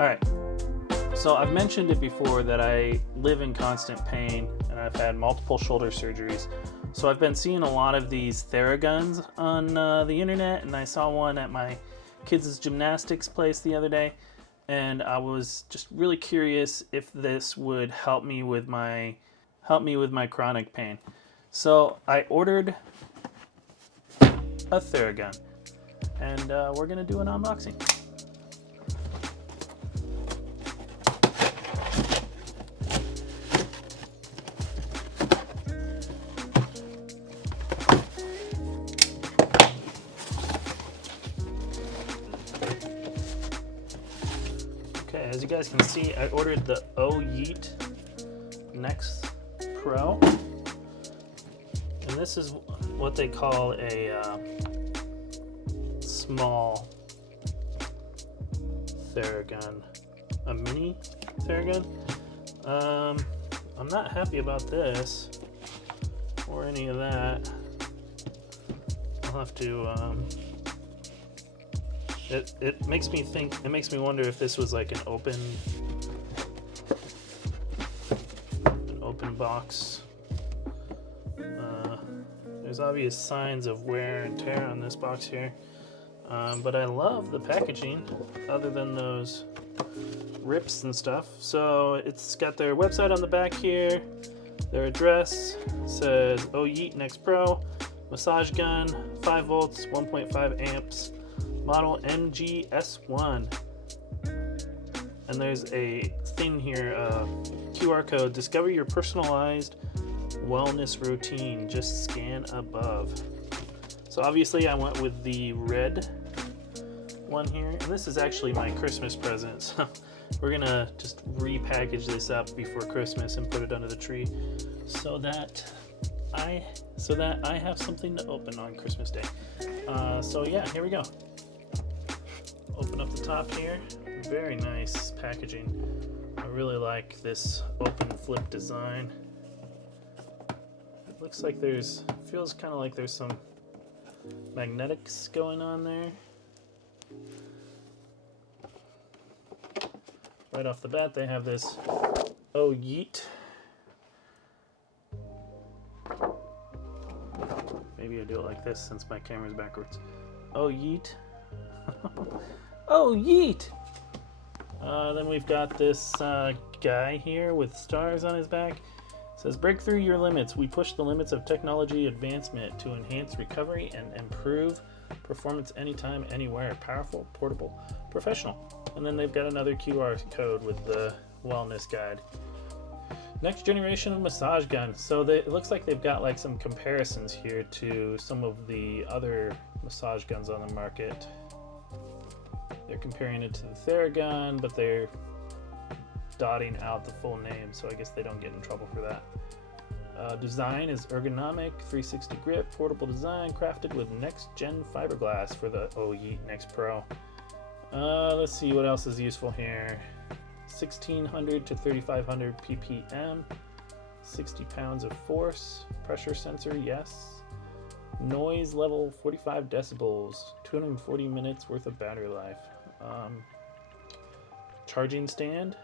Alright, so I've mentioned it before that I live in constant pain and I've had multiple shoulder surgeries. So I've been seeing a lot of these Theraguns on the internet, and I saw one at my kids' gymnastics place the other day, and I was just really curious if this would help me with my chronic pain. So I ordered a Theragun, and we're gonna do an unboxing. Okay, as you guys can see, I ordered the OYeet Nex Pro, and this is what they call a small Theragun, a mini Theragun. I'm not happy about this or any of that. I'll have to. It makes me think. It makes me wonder if this was like an open box. There's obvious signs of wear and tear on this box here, but I love the packaging. Other than those rips and stuff, so it's got their website on the back here. Their address says OYeet Nex Pro, massage gun, 5 volts, 1.5 amps. Model MGS1, and there's a thing here, QR code. Discover your personalized wellness routine. Just scan above. So obviously I went with the red one here, and this is actually my Christmas present. So we're gonna just repackage this up before Christmas and put it under the tree, so that I have something to open on Christmas Day. So yeah, here we go. Open up the top here. Very nice packaging. I really like this open flip design. It looks like feels kind of like there's some magnetics going on there. Right off the bat, they have this OYeet. Maybe I do it like this since my camera's backwards. OYeet. Oh, yeet! Then we've got this guy here with stars on his back. It says, break through your limits. We push the limits of technology advancement to enhance recovery and improve performance anytime, anywhere. Powerful, portable, professional. And then they've got another QR code with the wellness guide. Next generation of massage gun. So it looks like they've got like some comparisons here to some of the other massage guns on the market. They're comparing it to the Theragun, but they're dotting out the full name, so I guess they don't get in trouble for that. Design is ergonomic, 360 grip, portable design, crafted with next-gen fiberglass for the OYeet Nex Pro. Let's see what else is useful here. 1600 to 3500 ppm, 60 pounds of force, pressure sensor, yes. Noise level 45 decibels, 240 minutes worth of battery life. Charging stand,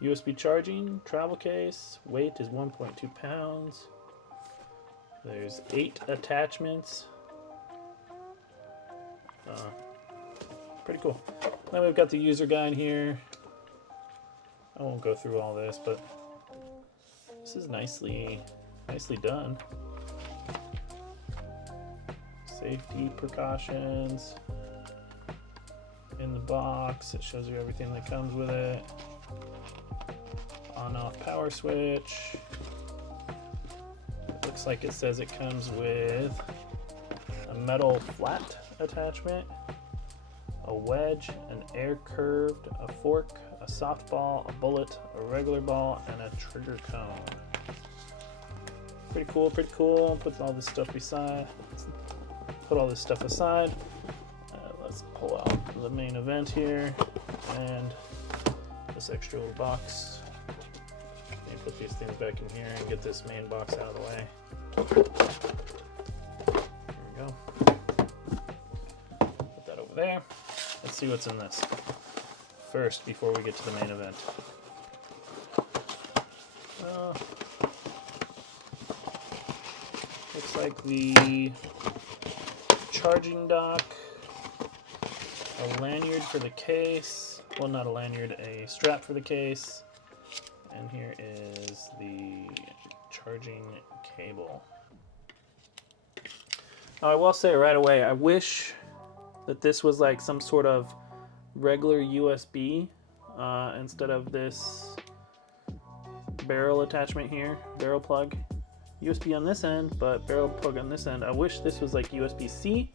USB charging, travel case, weight is 1.2 pounds. There's 8 attachments. Pretty cool. Then we've got the user guide here. I won't go through all this, but this is nicely done. Safety precautions in the box. It shows you everything that comes with it. On-off power switch. It looks like it says it comes with a metal flat attachment, a wedge, an air curved, a fork, a softball, a bullet, a regular ball, and a trigger cone. Pretty cool, pretty cool. Put all this stuff aside. Let's pull out the main event here and this extra little box. Let me put these things back in here and get this main box out of the way. There we go. Put that over there. Let's see what's in this. first before we get to the main event. Looks like the charging dock, a lanyard for the case, well, not a lanyard, a strap for the case, and here is the charging cable. Now I will say right away, I wish that this was like some sort of regular USB instead of this barrel attachment here, barrel plug. USB on this end, but barrel plug on this end. I wish this was like USB-C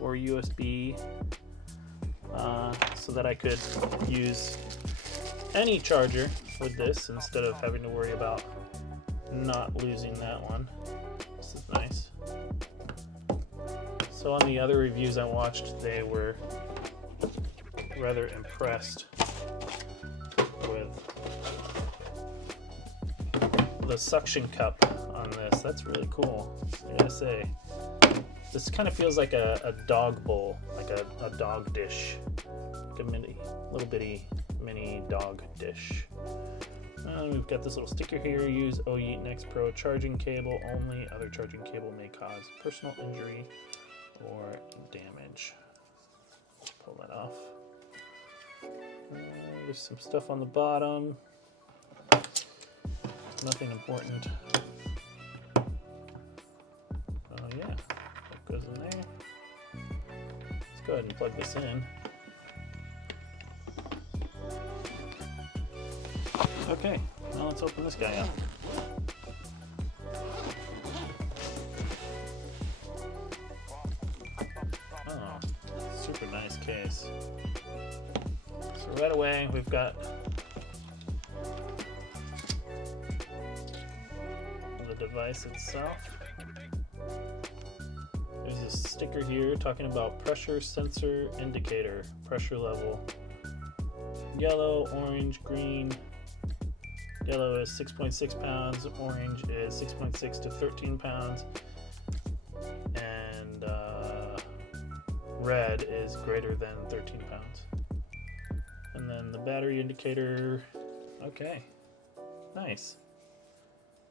or USB so that I could use any charger with this instead of having to worry about not losing that one. This is nice. So on the other reviews I watched, they were rather impressed with the suction cup on this. That's really cool, I gotta say. This kind of feels like a dog bowl, like a dog dish, like a little bitty mini dog dish. We've got this little sticker here, use OYeet Nex Pro charging cable only. Other charging cable may cause personal injury or damage. Let's pull that off. There's some stuff on the bottom. Nothing important. Oh yeah, that goes in there. Let's go ahead and plug this in. Okay, now let's open this guy up. Oh, super nice case. So right away we've got the device itself. There's a sticker here talking about pressure sensor indicator, pressure level. Yellow, orange, green. Yellow is 6.6 pounds, orange is 6.6 to 13 pounds, and red is greater than 13 pounds. And then the battery indicator, okay, nice.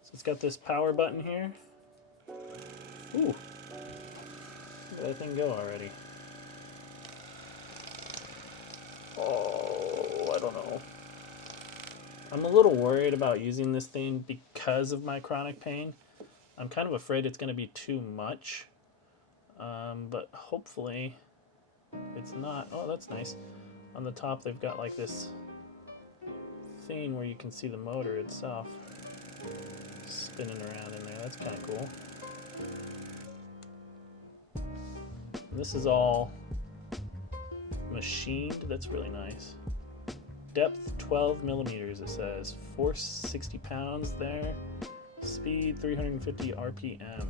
So it's got this power button here. Ooh, where did that thing go already? Oh, I don't know. I'm a little worried about using this thing because of my chronic pain. I'm kind of afraid it's going to be too much, but hopefully it's not. Oh, that's nice. On the top they've got like this thing where you can see the motor itself spinning around in there. That's kind of cool. This is all machined. That's really nice. Depth 12 millimeters, it says. Force 60 pounds there. Speed 350 RPM.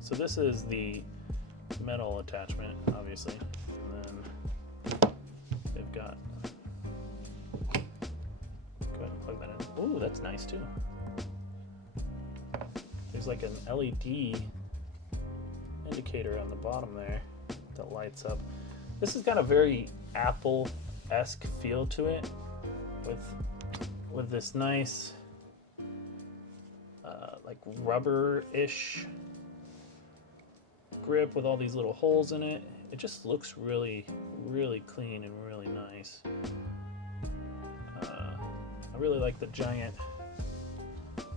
So this is the metal attachment, obviously. And then they've got. Go ahead and plug that in. Ooh, that's nice too. There's like an LED indicator on the bottom there that lights up. This has got a very Apple-esque feel to it. With this nice like rubber-ish grip with all these little holes in it. It just looks really, really clean and really nice. I really like the giant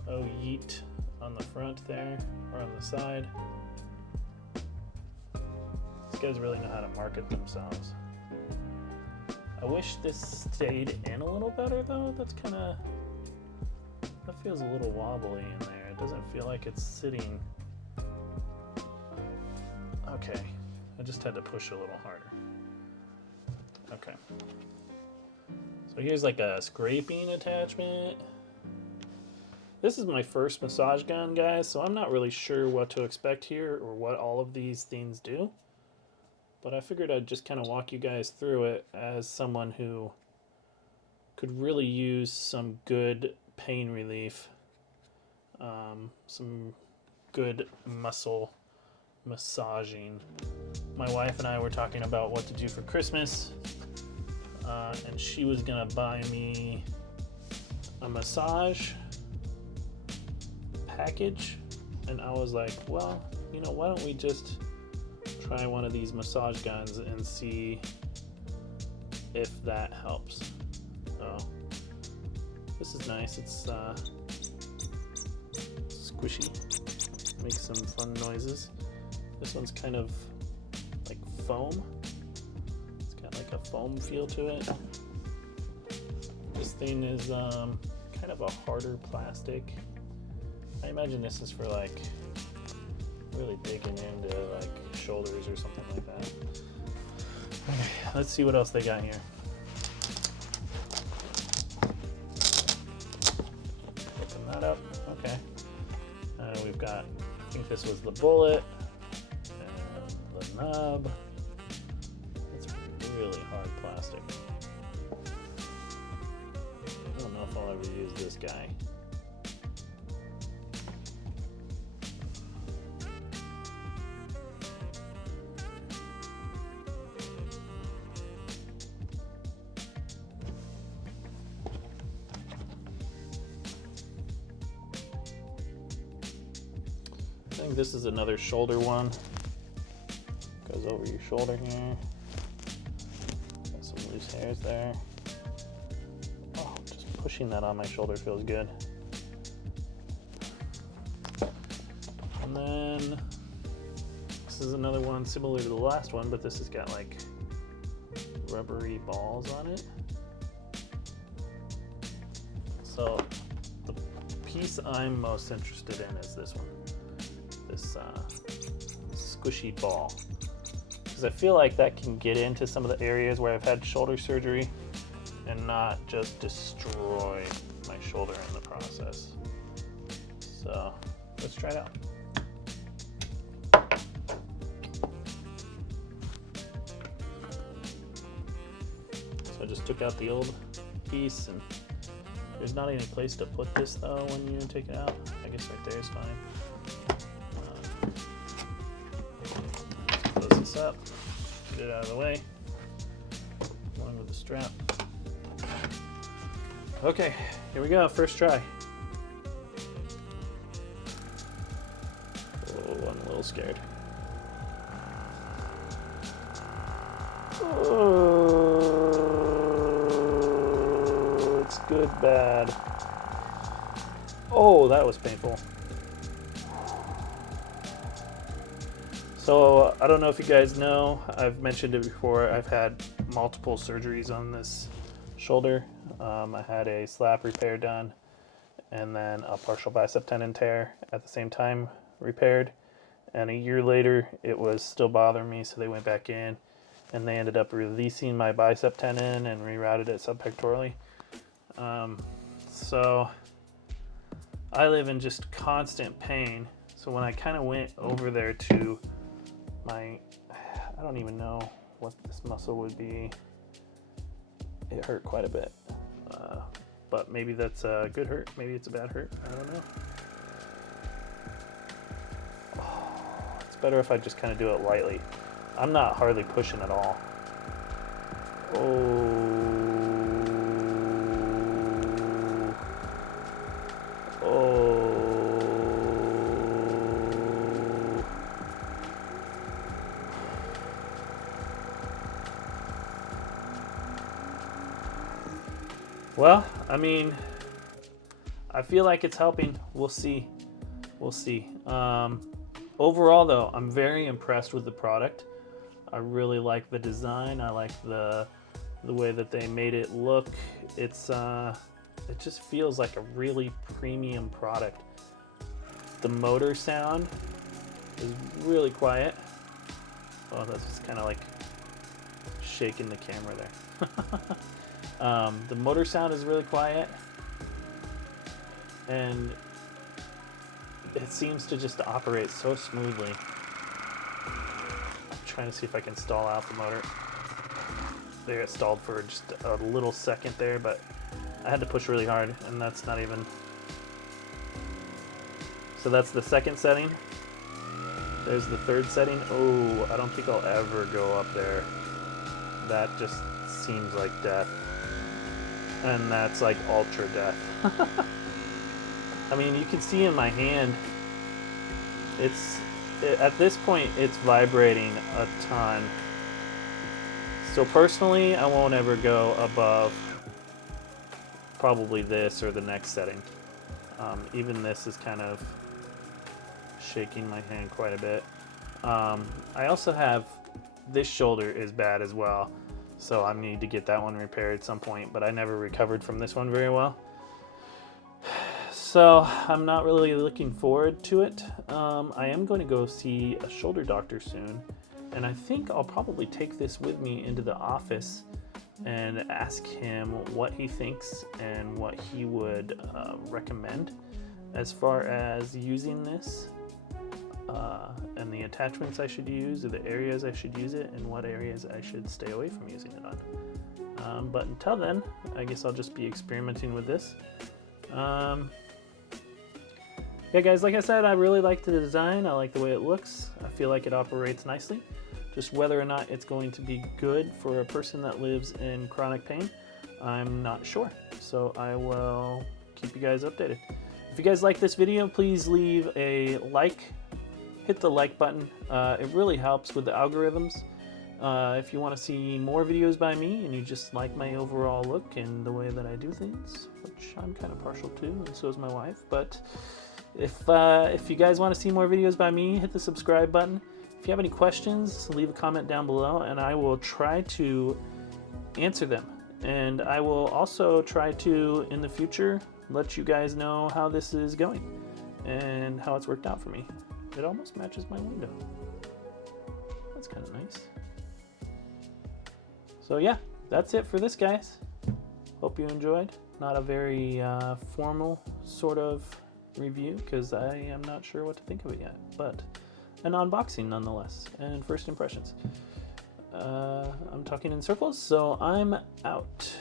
OYeet on the front there, or on the side. These guys really know how to market themselves. I wish this stayed in a little better though. That feels a little wobbly in there. It doesn't feel like it's sitting. Okay, I just had to push a little harder. Okay. So here's like a scraping attachment. This is my first massage gun, guys, so I'm not really sure what to expect here or what all of these things do. But I figured I'd just kind of walk you guys through it as someone who could really use some good pain relief, some good muscle massaging. My wife and I were talking about what to do for Christmas. and she was gonna buy me a massage package, and I was like, well, you know, why don't we just try one of these massage guns and see if that helps. So this is nice. It's squishy, makes some fun noises. This one's kind of like foam. It's got like a foam feel to it. This thing is kind of a harder plastic. I imagine this is for like really digging into like shoulders or something like that. Okay, let's see what else they got here. Open that up. Okay. We've got, I think this was the bullet and the nub. It's really hard plastic. I don't know if I'll ever use this guy. I think this is another shoulder one. Goes over your shoulder here. Got some loose hairs there. Oh, just pushing that on my shoulder feels good. And then this is another one similar to the last one, but this has got like rubbery balls on it. So the piece I'm most interested in is this one. This squishy ball, because I feel like that can get into some of the areas where I've had shoulder surgery and not just destroy my shoulder in the process. So let's try it out. So I just took out the old piece, and there's not any place to put this though when you take it out. I guess right there is fine. Close this up, get it out of the way, along with the strap. Okay, here we go, first try. Oh, I'm a little scared. Oh, it's good, bad. Oh, that was painful. So I don't know if you guys know, I've mentioned it before, I've had multiple surgeries on this shoulder. I had a slap repair done and then a partial bicep tendon tear at the same time repaired. And a year later it was still bothering me, so they went back in and they ended up releasing my bicep tendon and rerouted it subpectorally. So I live in just constant pain. So when I kind of went over there to I don't even know what this muscle would be. It hurt quite a bit, but maybe that's a good hurt, maybe it's a bad hurt, I don't know. Oh, it's better if I just kind of do it lightly. I'm not hardly pushing at all. Well, I mean, I feel like it's helping. We'll see. We'll see. Overall, though, I'm very impressed with the product. I really like the design. I like the way that they made it look. It's it just feels like a really premium product. The motor sound is really quiet. Oh, that's just kind of like shaking the camera there. The motor sound is really quiet, and it seems to just operate so smoothly. I'm trying to see if I can stall out the motor. There, it stalled for just a little second there, but I had to push really hard, and that's not even... So that's the second setting. There's the third setting. Oh, I don't think I'll ever go up there. That just seems like death. And that's like ultra death. I mean, you can see in my hand, at this point, it's vibrating a ton. So personally, I won't ever go above probably this or the next setting. Even this is kind of shaking my hand quite a bit. I also have, this shoulder is bad as well, so I need to get that one repaired at some point, but I never recovered from this one very well. So I'm not really looking forward to it. I am going to go see a shoulder doctor soon, and I think I'll probably take this with me into the office and ask him what he thinks and what he would recommend as far as using this, and the attachments I should use, or the areas I should use it, and what areas I should stay away from using it on. But until then, I guess I'll just be experimenting with this. Yeah, guys, like I said, I really like the design. I like the way it looks. I feel like it operates nicely. Just whether or not it's going to be good for a person that lives in chronic pain, I'm not sure. So I will keep you guys updated. If you guys like this video, please leave a like. Hit the like button. It really helps with the algorithms. If you want to see more videos by me and you just like my overall look and the way that I do things, which I'm kind of partial to, and so is my wife, but if you guys want to see more videos by me, hit the subscribe button. If you have any questions, leave a comment down below and I will try to answer them. And I will also try to, in the future, let you guys know how this is going and how it's worked out for me. It almost matches my window. That's kind of nice. So yeah, that's it for this, guys. Hope you enjoyed. Not a very formal sort of review because I am not sure what to think of it yet, but an unboxing nonetheless, and first impressions. I'm talking in circles, so I'm out.